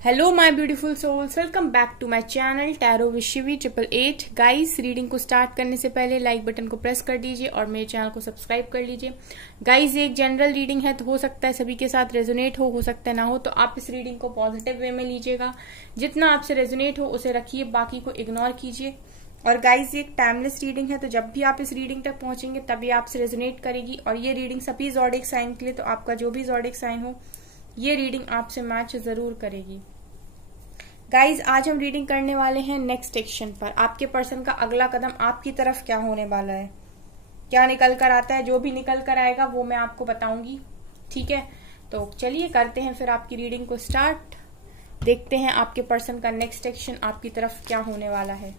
Hello my beautiful souls, welcome back to my channel tarot with Shivi 888। Guys, reading को start करने से पहले like button को press कर दीजिए और मेरे चैनल को सब्सक्राइब कर लीजिए। गाइस, ये एक जनरल रीडिंग है, तो हो सकता है सभी के साथ रेजोनेट हो सकता है ना हो, तो आप इस रीडिंग को पॉजिटिव वे में लीजिएगा। जितना आपसे रेजोनेट हो उसे रखिए, बाकी को इग्नोर कीजिए। और गाइज, ये एक टाइमलेस रीडिंग है, तो जब भी आप इस रीडिंग तक पहुंचेंगे तभी आपसे रेजोनेट करेगी। और ये रीडिंग सभी ज़ोडिएक साइन के लिए, तो आपका जो भी ज़ोडिएक साइन हो ये रीडिंग आपसे मैच जरूर करेगी। गाइज, आज हम रीडिंग करने वाले हैं नेक्स्ट एक्शन पर। आपके पर्सन का अगला कदम आपकी तरफ क्या होने वाला है, क्या निकल कर आता है। जो भी निकल कर आएगा वो मैं आपको बताऊंगी, ठीक है। तो चलिए करते हैं फिर आपकी रीडिंग को स्टार्ट। देखते हैं आपके पर्सन का नेक्स्ट एक्शन आपकी तरफ क्या होने वाला है,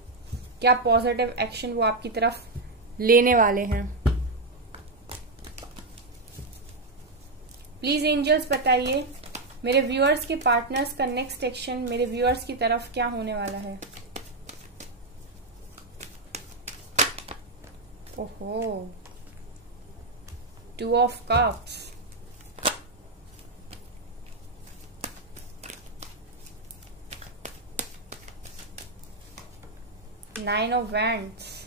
क्या पॉजिटिव एक्शन वो आपकी तरफ लेने वाले हैं। प्लीज एंजल्स बताइए मेरे व्यूअर्स के पार्टनर्स का नेक्स्ट एक्शन मेरे व्यूअर्स की तरफ क्या होने वाला है। ओहो, 2 of cups, nine of wands,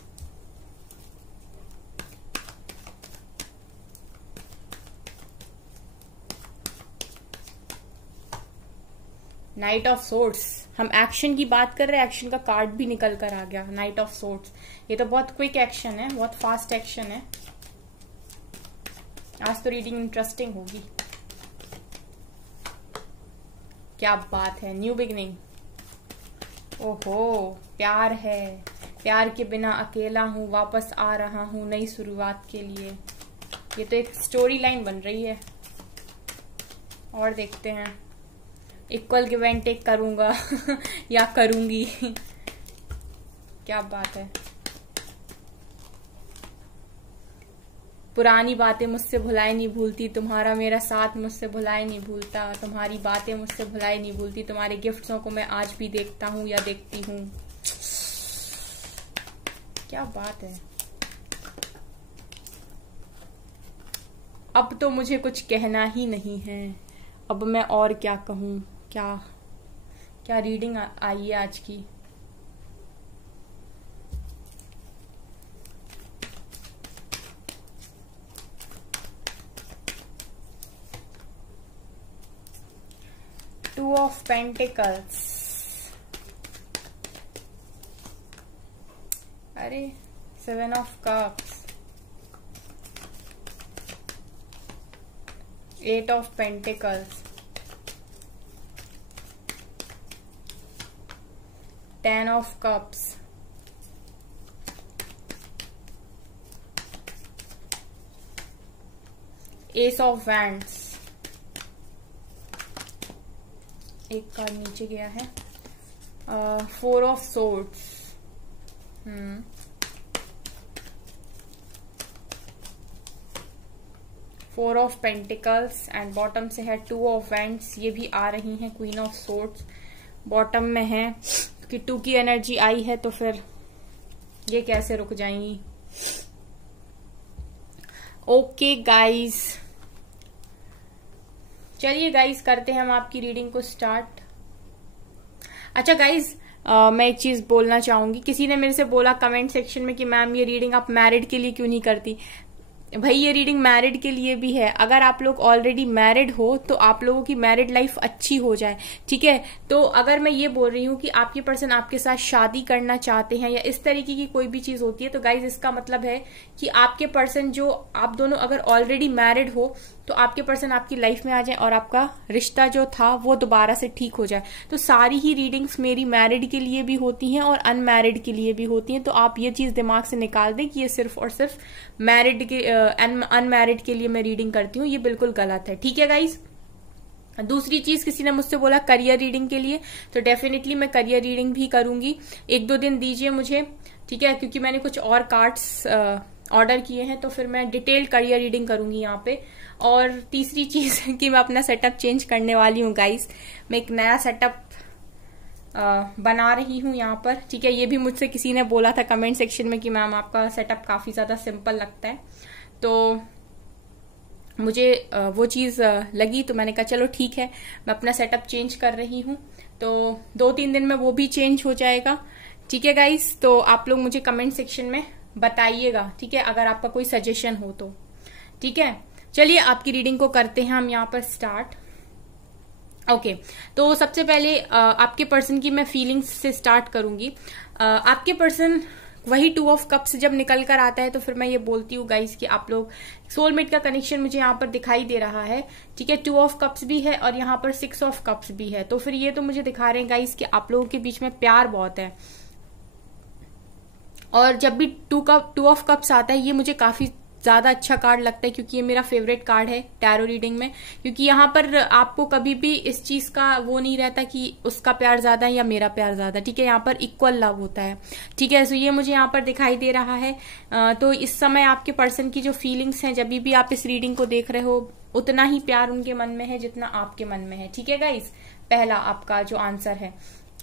night of swords. हम एक्शन की बात कर रहे हैं, एक्शन का कार्ड भी निकल कर आ गया, नाइट ऑफ सोर्ड्स। ये तो बहुत क्विक एक्शन है, बहुत फास्ट एक्शन है। आज तो रीडिंग इंटरेस्टिंग होगी। क्या बात है, न्यू बिगिनिंग। ओहो, प्यार है, प्यार के बिना अकेला हूं, वापस आ रहा हूं नई शुरुआत के लिए। ये तो एक स्टोरी लाइन बन रही है। और देखते हैं, इक्वल गिव एंड टेक करूंगा या करूंगी। क्या बात है। पुरानी बातें मुझसे भुलाए नहीं भूलती, तुम्हारा मेरा साथ मुझसे भुलाए नहीं भूलता, तुम्हारी बातें मुझसे भुलाए नहीं भूलती, तुम्हारे गिफ्ट्सों को मैं आज भी देखता हूं या देखती हूं। क्या बात है। अब तो मुझे कुछ कहना ही नहीं है, अब मैं और क्या कहूं। क्या क्या रीडिंग आई है आज की। टू ऑफ पेंटिकल्स, अरे 7 of cups, 8 of pentacles, 10 of cups, Ace of Wands, एक कार्ड नीचे गया है, 4 of Swords, 4 of Pentacles and bottom से है 2 of Wands। ये भी आ रही हैं, Queen of Swords बॉटम में है कि 2 की एनर्जी आई है, तो फिर ये कैसे रुक जाएंगी। ओके गाइज, चलिए गाइज करते हैं हम आपकी रीडिंग को स्टार्ट। अच्छा गाइज, मैं एक चीज बोलना चाहूंगी। किसी ने मेरे से बोला कमेंट सेक्शन में कि मैम ये रीडिंग आप मैरिड के लिए क्यों नहीं करती। भाई, ये रीडिंग मैरिड के लिए भी है। अगर आप लोग ऑलरेडी मैरिड हो तो आप लोगों की मैरिड लाइफ अच्छी हो जाए, ठीक है। तो अगर मैं ये बोल रही हूँ कि आपके पर्सन आपके साथ शादी करना चाहते हैं या इस तरीके की कोई भी चीज होती है, तो गाइज इसका मतलब है कि आपके पर्सन, जो आप दोनों अगर ऑलरेडी मैरिड हो, तो आपके पर्सन आपकी लाइफ में आ जाए और आपका रिश्ता जो था वो दोबारा से ठीक हो जाए। तो सारी ही रीडिंग्स मेरी मैरिड के लिए भी होती हैं और अनमैरिड के लिए भी होती हैं। तो आप ये चीज दिमाग से निकाल दें कि ये सिर्फ और सिर्फ मैरिड के अनमैरिड के लिए मैं रीडिंग करती हूँ, ये बिल्कुल गलत है, ठीक है गाइज। दूसरी चीज, किसी ने मुझसे बोला करियर रीडिंग के लिए, तो डेफिनेटली मैं करियर रीडिंग भी करूंगी। 1-2 दिन दीजिए मुझे, ठीक है, क्योंकि मैंने कुछ और कार्ड्स ऑर्डर किए हैं, तो फिर मैं डिटेल्ड करियर रीडिंग करूंगी यहाँ पे। और तीसरी चीज कि मैं अपना सेटअप चेंज करने वाली हूँ गाइस। मैं एक नया सेटअप बना रही हूँ यहाँ पर, ठीक है। ये भी मुझसे किसी ने बोला था कमेंट सेक्शन में कि मैम आपका सेटअप काफी ज्यादा सिंपल लगता है, तो मुझे वो चीज लगी, तो मैंने कहा चलो ठीक है, मैं अपना सेटअप चेंज कर रही हूँ। तो 2-3 दिन में वो भी चेंज हो जाएगा। ठीक है गाइस, तो आप लोग मुझे कमेंट सेक्शन में बताइएगा, ठीक है, अगर आपका कोई सजेशन हो तो। ठीक है, चलिए आपकी रीडिंग को करते हैं हम यहाँ पर स्टार्ट। ओके, तो सबसे पहले आपके पर्सन की मैं फीलिंग्स से स्टार्ट करूंगी। आपके पर्सन वही 2 ऑफ कप्स जब निकल कर आता है तो फिर मैं ये बोलती हूँ गाइस कि आप लोग सोलमेट का कनेक्शन मुझे यहाँ पर दिखाई दे रहा है। ठीक है, 2 ऑफ कप्स भी है और यहाँ पर 6 ऑफ कप्स भी है, तो फिर ये तो मुझे दिखा रहे हैं गाइस कि आप लोगों के बीच में प्यार बहुत है। और जब भी 2 ऑफ कप्स आता है ये मुझे काफी ज्यादा अच्छा कार्ड लगता है, क्योंकि ये मेरा फेवरेट कार्ड है टैरो रीडिंग में, क्योंकि यहाँ पर आपको कभी भी इस चीज का वो नहीं रहता कि उसका प्यार ज्यादा है या मेरा प्यार ज्यादा। ठीक है, यहाँ पर इक्वल लव होता है। ठीक है, सो ये मुझे यहाँ पर दिखाई दे रहा है। तो इस समय आपके पर्सन की जो फीलिंग्स हैं, जब भी आप इस रीडिंग को देख रहे हो, उतना ही प्यार उनके मन में है जितना आपके मन में है। ठीक है गाइस, पहला आपका जो आंसर है।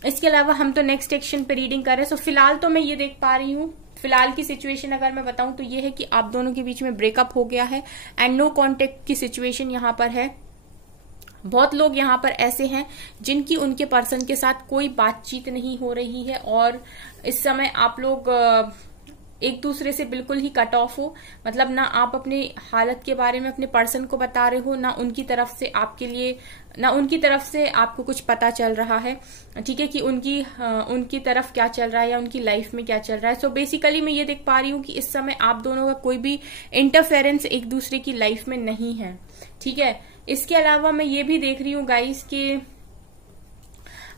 इसके अलावा हम तो नेक्स्ट एक्शन पे रीडिंग कर रहे हैं। सो फिलहाल तो मैं ये देख पा रही हूँ, फिलहाल की सिचुएशन अगर मैं बताऊं तो ये है कि आप दोनों के बीच में ब्रेकअप हो गया है एंड नो कांटेक्ट की सिचुएशन यहाँ पर है। बहुत लोग यहाँ पर ऐसे हैं जिनकी उनके पर्सन के साथ कोई बातचीत नहीं हो रही है और इस समय आप लोग एक दूसरे से बिल्कुल ही कट ऑफ हो, मतलब ना आप अपनी हालत के बारे में अपने पर्सन को बता रहे हो, ना उनकी तरफ से आपके लिए, ना उनकी तरफ से आपको कुछ पता चल रहा है। ठीक है, कि उनकी तरफ क्या चल रहा है या उनकी लाइफ में क्या चल रहा है। सो बेसिकली मैं ये देख पा रही हूँ कि इस समय आप दोनों का कोई भी इंटरफेरेंस एक दूसरे की लाइफ में नहीं है। ठीक है, इसके अलावा मैं ये भी देख रही हूँ गाइस कि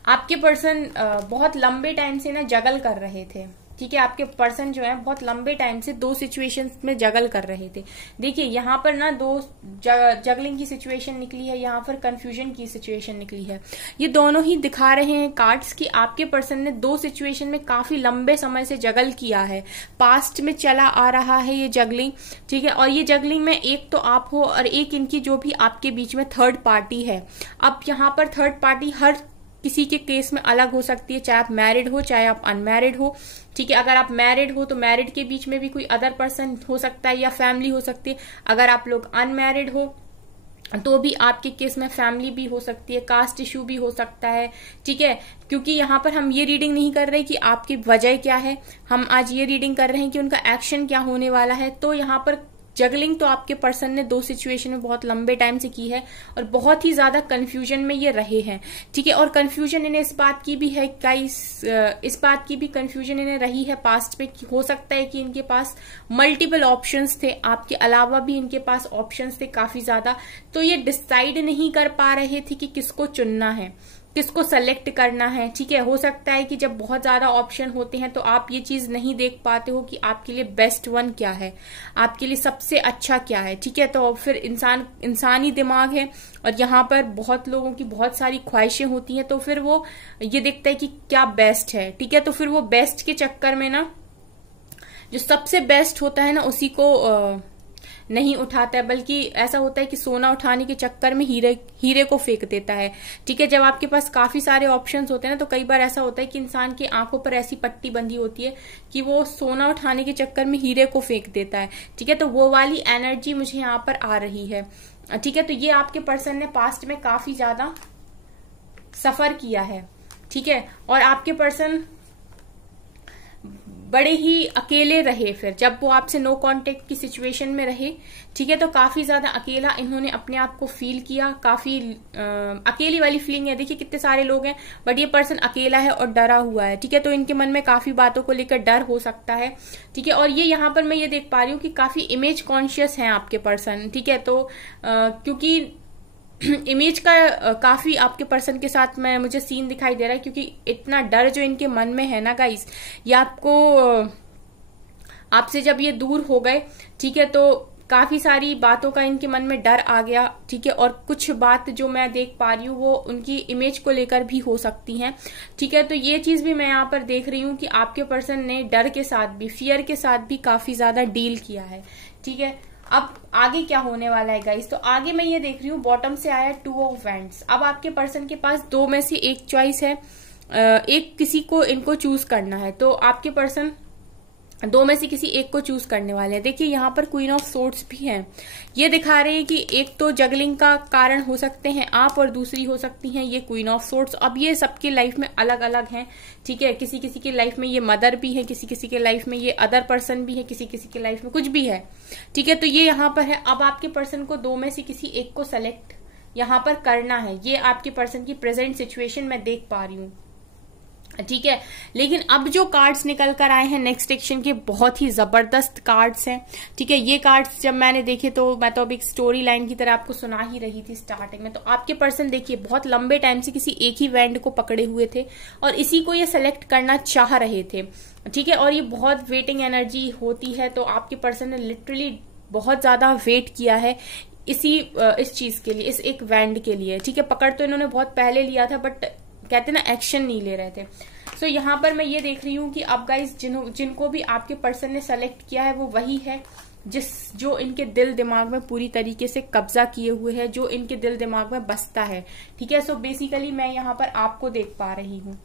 आपके पर्सन बहुत लंबे टाइम से ना जगल कर रहे थे। ठीक है, आपके पर्सन जो है बहुत लंबे टाइम से 2 सिचुएशंस में जगल कर रहे थे। देखिए यहाँ पर ना 2 जगलिंग की सिचुएशन निकली है, यहाँ पर कंफ्यूजन की सिचुएशन निकली है। ये दोनों ही दिखा रहे हैं कार्ड्स कि आपके पर्सन ने 2 सिचुएशन में काफी लंबे समय से जगल किया है, पास्ट में चला आ रहा है ये जगलिंग। ठीक है, और ये जगलिंग में एक तो आप हो और एक इनकी जो भी आपके बीच में थर्ड पार्टी है। अब यहाँ पर थर्ड पार्टी हर किसी के केस में अलग हो सकती है, चाहे आप मैरिड हो चाहे आप अनमैरिड हो। ठीक है, अगर आप मैरिड हो तो मैरिड के बीच में भी कोई अदर पर्सन हो सकता है या फैमिली हो सकती है। अगर आप लोग अनमैरिड हो तो भी आपके केस में फैमिली भी हो सकती है, कास्ट इश्यू भी हो सकता है। ठीक है, क्योंकि यहाँ पर हम ये रीडिंग नहीं कर रहे कि आपकी वजह क्या है, हम आज ये रीडिंग कर रहे हैं कि उनका एक्शन क्या होने वाला है। तो यहाँ पर जगलिंग तो आपके पर्सन ने 2 सिचुएशन में बहुत लंबे टाइम से की है और बहुत ही ज्यादा कंफ्यूजन में ये रहे हैं। ठीक है, और कंफ्यूजन इन्हें इस बात की भी है गाइस, इस बात की भी कंफ्यूजन इन्हें रही है पास्ट में कि हो सकता है कि इनके पास मल्टीपल ऑप्शंस थे, आपके अलावा भी इनके पास ऑप्शंस थे काफी ज्यादा। तो ये डिसाइड नहीं कर पा रहे थे कि किसको चुनना है, किसको सेलेक्ट करना है। ठीक है, हो सकता है कि जब बहुत ज्यादा ऑप्शन होते हैं तो आप ये चीज नहीं देख पाते हो कि आपके लिए बेस्ट वन क्या है, आपके लिए सबसे अच्छा क्या है। ठीक है, तो फिर इंसानी दिमाग है और यहाँ पर बहुत लोगों की बहुत सारी ख्वाहिशें होती हैं, तो फिर वो ये देखता है कि क्या बेस्ट है। ठीक है, तो फिर वो बेस्ट के चक्कर में ना जो सबसे बेस्ट होता है ना उसी को नहीं उठाता है, बल्कि ऐसा होता है कि सोना उठाने के चक्कर में हीरे को फेंक देता है। ठीक है, जब आपके पास काफी सारे ऑप्शंस होते हैं ना तो कई बार ऐसा होता है कि इंसान की आंखों पर ऐसी पट्टी बंधी होती है कि वो सोना उठाने के चक्कर में हीरे को फेंक देता है। ठीक है, तो वो वाली एनर्जी मुझे यहाँ पर आ रही है। ठीक है, तो ये आपके पर्सन ने पास्ट में काफी ज्यादा सफर किया है। ठीक है, और आपके पर्सन बड़े ही अकेले रहे, फिर जब वो आपसे नो कांटेक्ट की सिचुएशन में रहे। ठीक है, तो काफी ज्यादा अकेला इन्होंने अपने आप को फील किया, काफी अकेली वाली फीलिंग है। देखिए कितने सारे लोग हैं बट ये पर्सन अकेला है और डरा हुआ है। ठीक है, तो इनके मन में काफी बातों को लेकर डर हो सकता है। ठीक है, और ये यहाँ पर मैं ये देख पा रही हूँ कि काफी इमेज कॉन्शियस है आपके पर्सन। ठीक है, तो क्योंकि इमेज का काफी आपके पर्सन के साथ में मुझे सीन दिखाई दे रहा है, क्योंकि इतना डर जो इनके मन में है ना गाइस, ये आपसे जब ये दूर हो गए, ठीक है, तो काफी सारी बातों का इनके मन में डर आ गया। ठीक है, और कुछ बात जो मैं देख पा रही हूँ वो उनकी इमेज को लेकर भी हो सकती हैं। ठीक है, तो ये चीज भी मैं यहाँ पर देख रही हूँ कि आपके पर्सन ने डर के साथ भी, फियर के साथ भी काफी ज्यादा डील किया है। ठीक है, अब आगे क्या होने वाला है गाइस, तो आगे मैं ये देख रही हूँ बॉटम से आया 2 ऑफ वैंड्स। अब आपके पर्सन के पास 2 में से एक चॉइस है, एक किसी को इनको चूज करना है। तो आपके पर्सन दो में से किसी एक को चूज करने वाले हैं। देखिए यहाँ पर क्वीन ऑफ सोर्ड्स भी है, ये दिखा रहे हैं कि एक तो जगलिंग का कारण हो सकते हैं आप, और दूसरी हो सकती हैं ये क्वीन ऑफ सोर्ड्स। अब ये सबके लाइफ में अलग अलग हैं, ठीक है। किसी किसी के लाइफ में ये मदर भी है, किसी किसी के लाइफ में ये अदर पर्सन भी है, किसी किसी के लाइफ में कुछ भी है, ठीक है। तो ये यहाँ पर है। अब आपके पर्सन को दो में से किसी एक को सेलेक्ट यहाँ पर करना है। ये आपके पर्सन की प्रेजेंट सिचुएशन मैं देख पा रही हूँ, ठीक है। लेकिन अब जो कार्ड्स निकल कर आए हैं नेक्स्ट एक्शन के, बहुत ही जबरदस्त कार्ड्स हैं, ठीक है। ये कार्ड्स जब मैंने देखे तो मैं तो अभी एक स्टोरी लाइन की तरह आपको सुना ही रही थी स्टार्टिंग में। तो आपके पर्सन देखिए बहुत लंबे टाइम से किसी एक ही बैंड को पकड़े हुए थे और इसी को ये सेलेक्ट करना चाह रहे थे, ठीक है। और ये बहुत वेटिंग एनर्जी होती है, तो आपके पर्सन ने लिटरली बहुत ज्यादा वेट किया है इस चीज के लिए, इस एक बैंड के लिए, ठीक है। पकड़ तो इन्होंने बहुत पहले लिया था, बट कहते ना एक्शन नहीं ले रहे थे। सो यहाँ पर मैं ये देख रही हूँ कि अब गाइस जिनको भी आपके पर्सन ने सेलेक्ट किया है वो वही है जो इनके दिल दिमाग में पूरी तरीके से कब्जा किए हुए है, जो इनके दिल दिमाग में बसता है, ठीक है। सो बेसिकली मैं यहाँ पर आपको देख पा रही हूँ,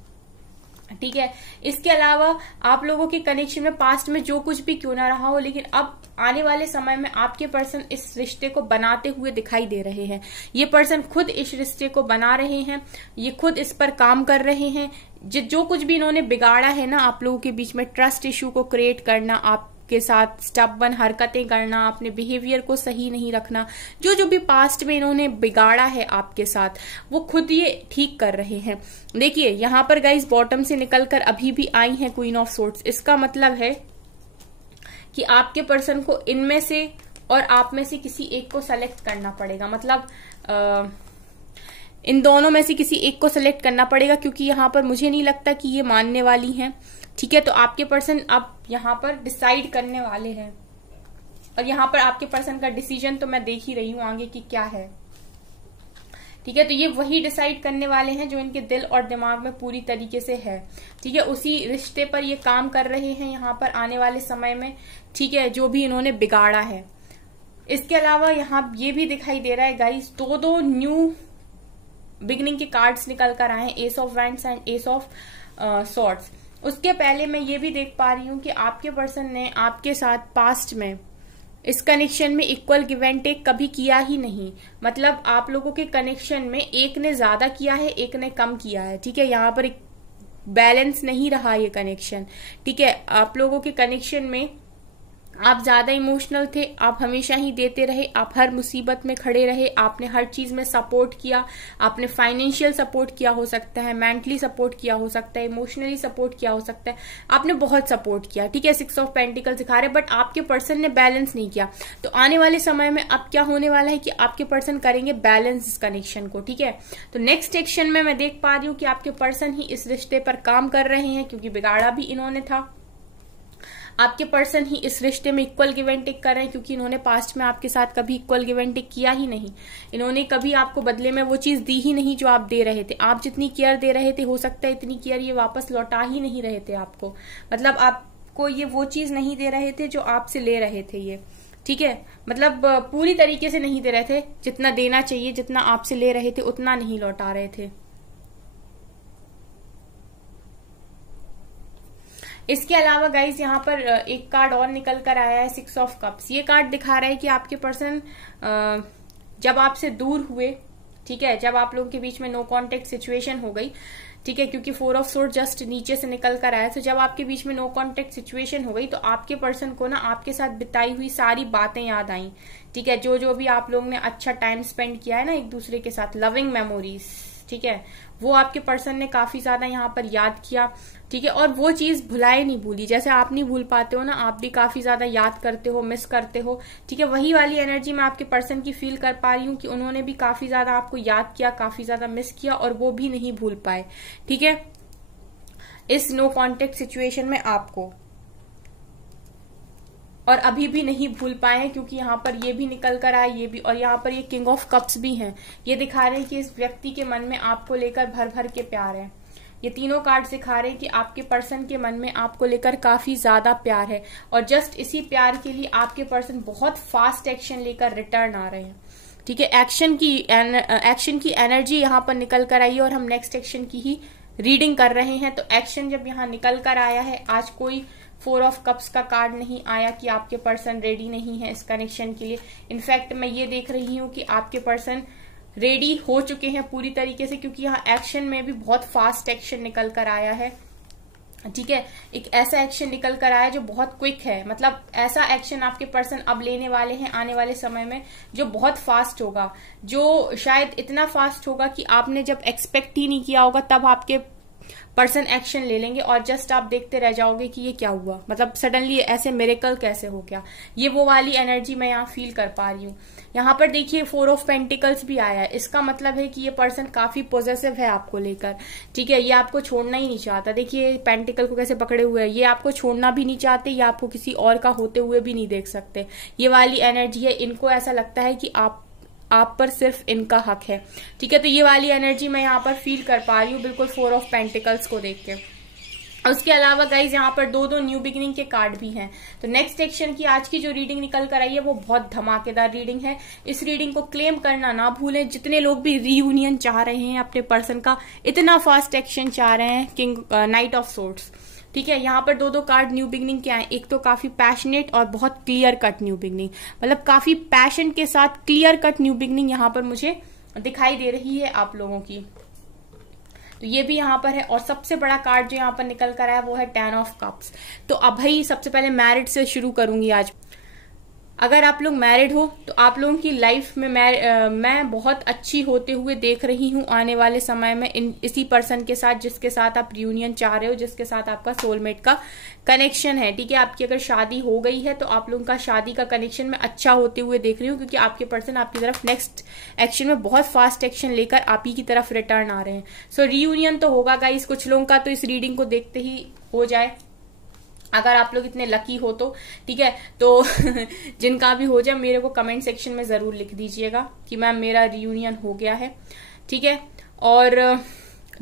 ठीक है। इसके अलावा आप लोगों के कनेक्शन में पास्ट में जो कुछ भी क्यों ना रहा हो, लेकिन अब आने वाले समय में आपके पर्सन इस रिश्ते को बनाते हुए दिखाई दे रहे हैं। ये पर्सन खुद इस रिश्ते को बना रहे हैं, ये खुद इस पर काम कर रहे हैं। जो कुछ भी इन्होंने बिगाड़ा है ना आप लोगों के बीच में, ट्रस्ट इश्यू को क्रिएट करना, आपके साथ स्टबर्न हरकतें करना, अपने बिहेवियर को सही नहीं रखना, जो भी पास्ट में इन्होंने बिगाड़ा है आपके साथ, वो खुद ये ठीक कर रहे हैं। देखिए यहाँ पर गाइस बॉटम से निकलकर अभी भी आई है क्वीन ऑफ सोर्ड्स। इसका मतलब है कि आपके पर्सन को इनमें से और आप में से किसी एक को सेलेक्ट करना पड़ेगा। मतलब इन दोनों में से किसी एक को सेलेक्ट करना पड़ेगा, क्योंकि यहाँ पर मुझे नहीं लगता कि ये मानने वाली हैं, ठीक है। तो आपके पर्सन अब यहाँ पर डिसाइड करने वाले हैं, और यहाँ पर आपके पर्सन का डिसीजन तो मैं देख ही रही हूँ आगे कि क्या है, ठीक है। तो ये वही डिसाइड करने वाले हैं जो इनके दिल और दिमाग में पूरी तरीके से है, ठीक है। उसी रिश्ते पर ये काम कर रहे हैं यहाँ पर आने वाले समय में, ठीक है, जो भी इन्होंने बिगाड़ा है। इसके अलावा यहाँ ये भी दिखाई दे रहा है गाइस, दो न्यू बिगिनिंग के कार्ड्स निकल कर आए हैं, S of wands and S of swords. उसके पहले मैं ये भी देख पा रही हूँ कि आपके पर्सन ने आपके साथ पास्ट में इस कनेक्शन में इक्वल गिव एंड टेक कभी किया ही नहीं। मतलब आप लोगों के कनेक्शन में एक ने ज्यादा किया है, एक ने कम किया है, ठीक है। यहाँ पर एक बैलेंस नहीं रहा ये कनेक्शन, ठीक है। आप लोगों के कनेक्शन में आप ज्यादा इमोशनल थे, आप हमेशा ही देते रहे, आप हर मुसीबत में खड़े रहे, आपने हर चीज में सपोर्ट किया, आपने फाइनेंशियल सपोर्ट किया हो सकता है, मेंटली सपोर्ट किया हो सकता है, इमोशनली सपोर्ट किया हो सकता है, आपने बहुत सपोर्ट किया, ठीक है। 6 ऑफ पेंटिकल्स दिखा रहे, बट आपके पर्सन ने बैलेंस नहीं किया। तो आने वाले समय में अब क्या होने वाला है कि आपके पर्सन करेंगे बैलेंस इस कनेक्शन को, ठीक है। तो नेक्स्ट एक्शन में मैं देख पा रही हूँ कि आपके पर्सन ही इस रिश्ते पर काम कर रहे हैं, क्योंकि बिगाड़ा भी इन्होंने था। आपके पर्सन ही इस रिश्ते में इक्वल गिव एंड टेक कर रहे हैं, क्योंकि इन्होंने पास्ट में आपके साथ कभी इक्वल गिव एंड टेक किया ही नहीं। इन्होंने कभी आपको बदले में वो चीज दी ही नहीं जो आप दे रहे थे। आप जितनी केयर दे रहे थे, हो सकता है इतनी केयर ये वापस लौटा ही नहीं रहे थे आपको। मतलब आपको ये वो चीज नहीं दे रहे थे जो आपसे ले रहे थे ये, ठीक है। मतलब पूरी तरीके से नहीं दे रहे थे, जितना देना चाहिए, जितना आपसे ले रहे थे उतना नहीं लौटा रहे थे। इसके अलावा गाइज यहाँ पर एक कार्ड और निकल कर आया है, 6 ऑफ कप्स। ये कार्ड दिखा रहा है कि आपके पर्सन जब आपसे दूर हुए, ठीक है, जब आप लोगों के बीच में नो कांटेक्ट सिचुएशन हो गई, ठीक है, क्योंकि 4 ऑफ सोर्ड जस्ट नीचे से निकल कर आया, तो जब आपके बीच में नो कांटेक्ट सिचुएशन हो गई तो आपके पर्सन को ना आपके साथ बिताई हुई सारी बातें याद आई, ठीक है। जो भी आप लोगों ने अच्छा टाइम स्पेंड किया है ना एक दूसरे के साथ, लविंग मेमोरीज, ठीक है, वो आपके पर्सन ने काफी ज्यादा यहाँ पर याद किया, ठीक है। और वो चीज भुलाए नहीं भूली, जैसे आप नहीं भूल पाते हो ना, आप भी काफी ज्यादा याद करते हो, मिस करते हो, ठीक है। वही वाली एनर्जी मैं आपके पर्सन की फील कर पा रही हूँ कि उन्होंने भी काफी ज्यादा आपको याद किया, काफी ज्यादा मिस किया, और वो भी नहीं भूल पाए, ठीक है, इस नो कॉन्टेक्ट सिचुएशन में आपको, और अभी भी नहीं भूल पाए हैं, क्योंकि यहाँ पर ये भी निकल कर आए, ये भी, और यहाँ पर ये किंग ऑफ कप्स भी हैं। ये दिखा रहे हैं कि इस व्यक्ति के मन में आपको लेकर भर भर के प्यार है। ये तीनों कार्ड दिखा रहे हैं कि आपके पर्सन के मन में आपको लेकर काफी ज्यादा प्यार है, और जस्ट इसी प्यार के लिए आपके पर्सन बहुत फास्ट एक्शन लेकर रिटर्न आ रहे हैं, ठीक है। एक्शन की एनर्जी यहाँ पर निकल कर आई है, और हम नेक्स्ट एक्शन की ही रीडिंग कर रहे हैं। तो एक्शन जब यहाँ निकल कर आया है, आज कोई 4 ऑफ कप्स का कार्ड नहीं आया कि आपके पर्सन रेडी नहीं है इस कनेक्शन के लिए। इनफैक्ट मैं ये देख रही हूँ कि आपके पर्सन रेडी हो चुके हैं पूरी तरीके से, क्योंकि यहाँ एक्शन में भी बहुत फास्ट एक्शन निकल कर आया है। ठीक है, एक ऐसा एक्शन निकल कर आया जो बहुत क्विक है, मतलब ऐसा एक्शन आपके पर्सन अब लेने वाले हैं आने वाले समय में जो बहुत फास्ट होगा, जो शायद इतना फास्ट होगा कि आपने जब एक्सपेक्ट ही नहीं किया होगा तब आपके पर्सन एक्शन ले लेंगे और जस्ट आप देखते रह जाओगे कि ये क्या हुआ, मतलब सडनली ऐसे मिरेकल कैसे हो गया। ये वो वाली एनर्जी मैं यहाँ फील कर पा रही हूँ। यहाँ पर देखिए 4 ऑफ पेंटिकल्स भी आया है, इसका मतलब है कि ये पर्सन काफी पॉजिटिव है आपको लेकर। ठीक है, ये आपको छोड़ना ही नहीं चाहता। देखिए पेंटिकल को कैसे पकड़े हुए है, ये आपको छोड़ना भी नहीं चाहते, ये आपको किसी और का होते हुए भी नहीं देख सकते। ये वाली एनर्जी है, इनको ऐसा लगता है कि आप पर सिर्फ इनका हक है। ठीक है, तो ये वाली एनर्जी मैं यहाँ पर फील कर पा रही हूँ बिल्कुल 4 ऑफ पेंटिकल्स को देख के। उसके अलावा गाइज यहाँ पर 2 न्यू बिगिनिंग के कार्ड भी हैं। तो नेक्स्ट एक्शन की आज की जो रीडिंग निकल कर आई है वो बहुत धमाकेदार रीडिंग है। इस रीडिंग को क्लेम करना ना भूलें। जितने लोग भी रीयूनियन चाह रहे हैं अपने पर्सन का, इतना फास्ट एक्शन चाह रहे हैं, किंग नाइट ऑफ सोर्ड्स। ठीक है, यहाँ पर 2 कार्ड न्यू बिगनिंग के आए। एक तो काफी पैशनेट और बहुत क्लियर कट न्यू बिगनिंग, मतलब काफी पैशन के साथ क्लियर कट न्यू बिगनिंग यहाँ पर मुझे दिखाई दे रही है आप लोगों की। तो ये भी यहाँ पर है। और सबसे बड़ा कार्ड जो यहाँ पर निकल कर आया वो है 10 ऑफ कप्स। तो अब भाई सबसे पहले मैरिड से शुरू करूंगी आज। अगर आप लोग मैरिड हो तो आप लोगों की लाइफ में मैं बहुत अच्छी होते हुए देख रही हूँ आने वाले समय में इसी पर्सन के साथ जिसके साथ आप रियूनियन चाह रहे हो, जिसके साथ आपका सोलमेट का कनेक्शन है। ठीक है, आपकी अगर शादी हो गई है तो आप लोगों का शादी का कनेक्शन में अच्छा होते हुए देख रही हूँ, क्योंकि आपके पर्सन आपकी तरफ नेक्स्ट एक्शन में बहुत फास्ट एक्शन लेकर आप ही की तरफ रिटर्न आ रहे हैं। सो रियूनियन तो होगा गाइस, कुछ लोगों का तो इस रीडिंग को देखते ही हो जाए, अगर आप लोग इतने लकी हो तो। ठीक है, तो जिनका भी हो जाए मेरे को कमेंट सेक्शन में जरूर लिख दीजिएगा कि मैम मेरा रियूनियन हो गया है। ठीक है, और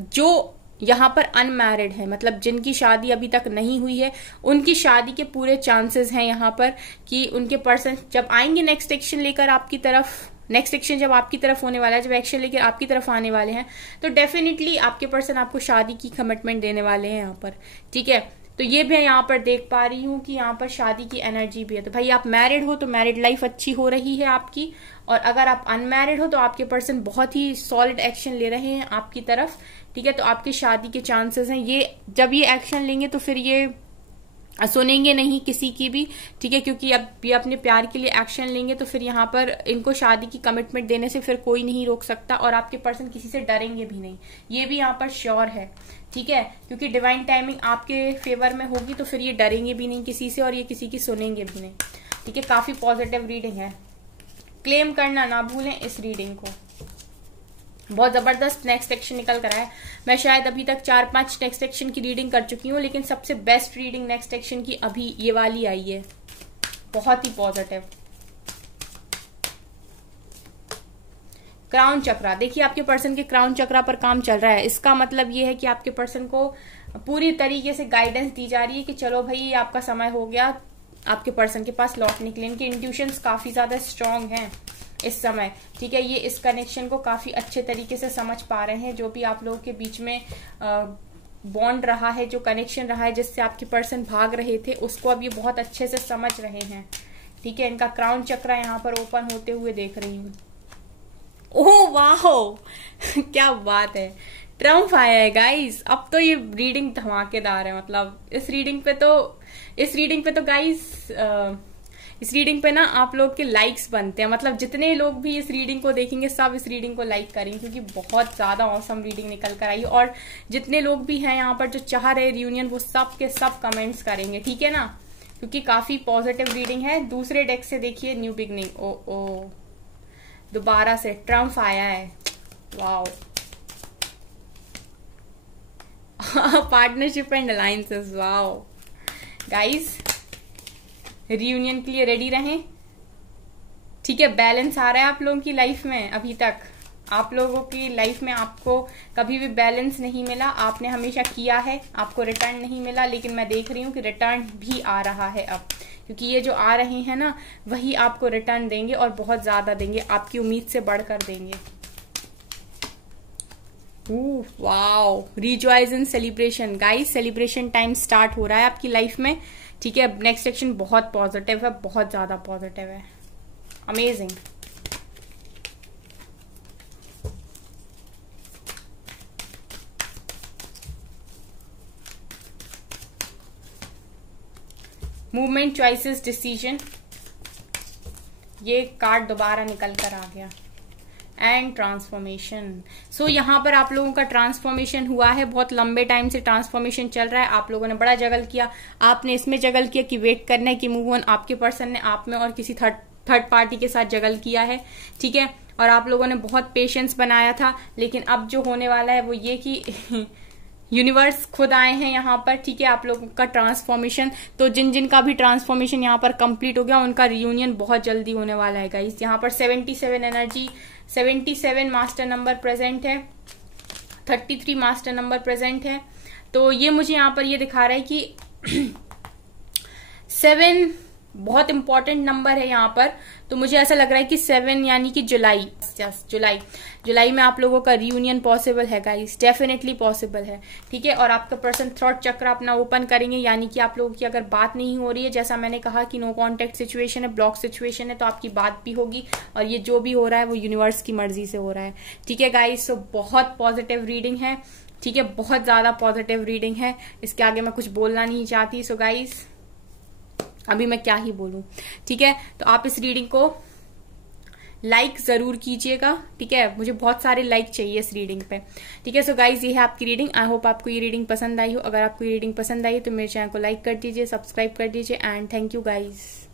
जो यहाँ पर अनमैरिड है, मतलब जिनकी शादी अभी तक नहीं हुई है, उनकी शादी के पूरे चांसेस हैं यहाँ पर कि उनके पर्सन जब आएंगे नेक्स्ट एक्शन लेकर आपकी तरफ, नेक्स्ट एक्शन जब आपकी तरफ होने वाला है, जब एक्शन लेकर आपकी तरफ आने वाले हैं, तो डेफिनेटली आपके पर्सन आपको शादी की कमिटमेंट देने वाले हैं यहाँ पर। ठीक है, तो ये भी यहाँ पर देख पा रही हूँ कि यहाँ पर शादी की एनर्जी भी है। तो भाई आप मैरिड हो तो मैरिड लाइफ अच्छी हो रही है आपकी, और अगर आप अनमैरिड हो तो आपके पर्सन बहुत ही सॉलिड एक्शन ले रहे हैं आपकी तरफ। ठीक है, तो आपकी शादी के चांसेस हैं। ये जब ये एक्शन लेंगे तो फिर ये सुनेंगे नहीं किसी की भी। ठीक है, क्योंकि अब ये अपने प्यार के लिए एक्शन लेंगे तो फिर यहाँ पर इनको शादी की कमिटमेंट देने से फिर कोई नहीं रोक सकता, और आपके पर्सन किसी से डरेंगे भी नहीं, ये भी यहाँ पर श्योर है। ठीक है, क्योंकि डिवाइन टाइमिंग आपके फेवर में होगी तो फिर ये डरेंगे भी नहीं किसी से और ये किसी की सुनेंगे भी नहीं। ठीक है, काफी पॉजिटिव रीडिंग है, क्लेम करना ना भूलें इस रीडिंग को। बहुत जबरदस्त नेक्स्ट एक्शन निकल कर आया। मैं शायद अभी तक 4-5 नेक्स्ट एक्शन की रीडिंग कर चुकी हूँ, लेकिन सबसे बेस्ट रीडिंग नेक्स्ट एक्शन की अभी ये वाली आई है, बहुत ही पॉजिटिव। क्राउन चक्रा, देखिए आपके पर्सन के क्राउन चक्रा पर काम चल रहा है। इसका मतलब ये है कि आपके पर्सन को पूरी तरीके से गाइडेंस दी जा रही है कि चलो भाई आपका समय हो गया आपके पर्सन के पास लौटने के लिए। इनके इंट्यूशंस काफी ज्यादा स्ट्रांग हैं इस समय। ठीक है, ये इस कनेक्शन को काफी अच्छे तरीके से समझ पा रहे हैं। जो भी आप लोगों के बीच में बॉन्ड रहा है, जो कनेक्शन रहा है जिससे आपके पर्सन भाग रहे थे, उसको अब ये बहुत अच्छे से समझ रहे हैं। ठीक है, इनका क्राउन चक्रा यहाँ पर ओपन होते हुए देख रही हूँ। ओह वाह क्या बात है, ट्रम्प आया है गाइस। अब तो ये रीडिंग धमाकेदार है। मतलब इस रीडिंग पे तो गाइस इस रीडिंग पे ना आप लोग के लाइक्स बनते हैं। मतलब जितने लोग भी इस रीडिंग को देखेंगे सब इस रीडिंग को लाइक करेंगे, क्योंकि बहुत ज्यादा औसम रीडिंग निकल कर आई। और जितने लोग भी हैं यहाँ पर जो चाह रहे रियूनियन, वो सब के सब कमेंट्स करेंगे। ठीक है ना, क्योंकि काफी पॉजिटिव रीडिंग है। दूसरे डेक से देखिए न्यू बिगनिंग। ओ दोबारा से ट्रम्प आया है, wow. Partnership and alliances, wow. Guys reunion के लिए रेडी रहें। ठीक है, बैलेंस आ रहा है आप लोगों की लाइफ में। अभी तक आप लोगों की लाइफ में आपको कभी भी बैलेंस नहीं मिला, आपने हमेशा किया है, आपको रिटर्न नहीं मिला, लेकिन मैं देख रही हूँ कि रिटर्न भी आ रहा है अब, क्योंकि ये जो आ रहे हैं ना वही आपको रिटर्न देंगे और बहुत ज्यादा देंगे, आपकी उम्मीद से बढ़कर देंगे। Wow, rejoice in celebration guys, celebration time start हो रहा है आपकी लाइफ में। ठीक है, नेक्स्ट सेक्शन बहुत पॉजिटिव है, बहुत ज्यादा पॉजिटिव है, अमेजिंग। मूवमेंट, चॉइसेस, डिसीजन, ये कार्ड दोबारा निकल कर आ गया, एंड ट्रांसफॉर्मेशन। सो यहाँ पर आप लोगों का ट्रांसफॉर्मेशन हुआ है, बहुत लंबे टाइम से ट्रांसफॉर्मेशन चल रहा है, आप लोगों ने बड़ा जगल किया, आपने इसमें जगल किया कि वेट करना है कि मूव ऑन, आपके पर्सन ने आप में और किसी थर्ड पार्टी के साथ जगल किया है, ठीक है, और आप लोगों ने बहुत पेशेंस बनाया था। लेकिन अब जो होने वाला है वो ये कि यूनिवर्स खुद आए हैं यहाँ पर, ठीक है, आप लोगों का ट्रांसफॉर्मेशन, तो जिन जिन का भी ट्रांसफॉर्मेशन यहाँ पर कंप्लीट हो गया उनका रियूनियन बहुत जल्दी होने वाला है गाइस। यहाँ पर 77 एनर्जी, 77 मास्टर नंबर प्रेजेंट है, 33 मास्टर नंबर प्रेजेंट है। तो ये मुझे यहाँ पर ये दिखा रहा है कि 7 बहुत इंपॉर्टेंट नंबर है यहाँ पर। तो मुझे ऐसा लग रहा है कि 7 यानी कि जुलाई में आप लोगों का रियूनियन पॉसिबल है गाइस, डेफिनेटली पॉसिबल है, ठीक है। और आपका पर्सन थ्रॉट चक्र अपना ओपन करेंगे, यानी कि आप लोगों की अगर बात नहीं हो रही है, जैसा मैंने कहा कि नो कॉन्टेक्ट सिचुएशन है, ब्लॉक सिचुएशन है, तो आपकी बात भी होगी, और ये जो भी हो रहा है वो यूनिवर्स की मर्जी से हो रहा है, ठीक है गाइस। तो बहुत पॉजिटिव रीडिंग है, ठीक है, बहुत ज्यादा पॉजिटिव रीडिंग है, इसके आगे मैं कुछ बोलना नहीं चाहती। सो गाइस अभी मैं क्या ही बोलूं, ठीक है। तो आप इस रीडिंग को लाइक जरूर कीजिएगा, ठीक है, मुझे बहुत सारे लाइक चाहिए इस रीडिंग पे, ठीक है। सो गाइज ये है आपकी रीडिंग, आई होप आपको ये रीडिंग पसंद आई हो। अगर आपको ये रीडिंग पसंद आई तो मेरे चैनल को लाइक कर दीजिए, सब्सक्राइब कर दीजिए, एंड थैंक यू गाइज।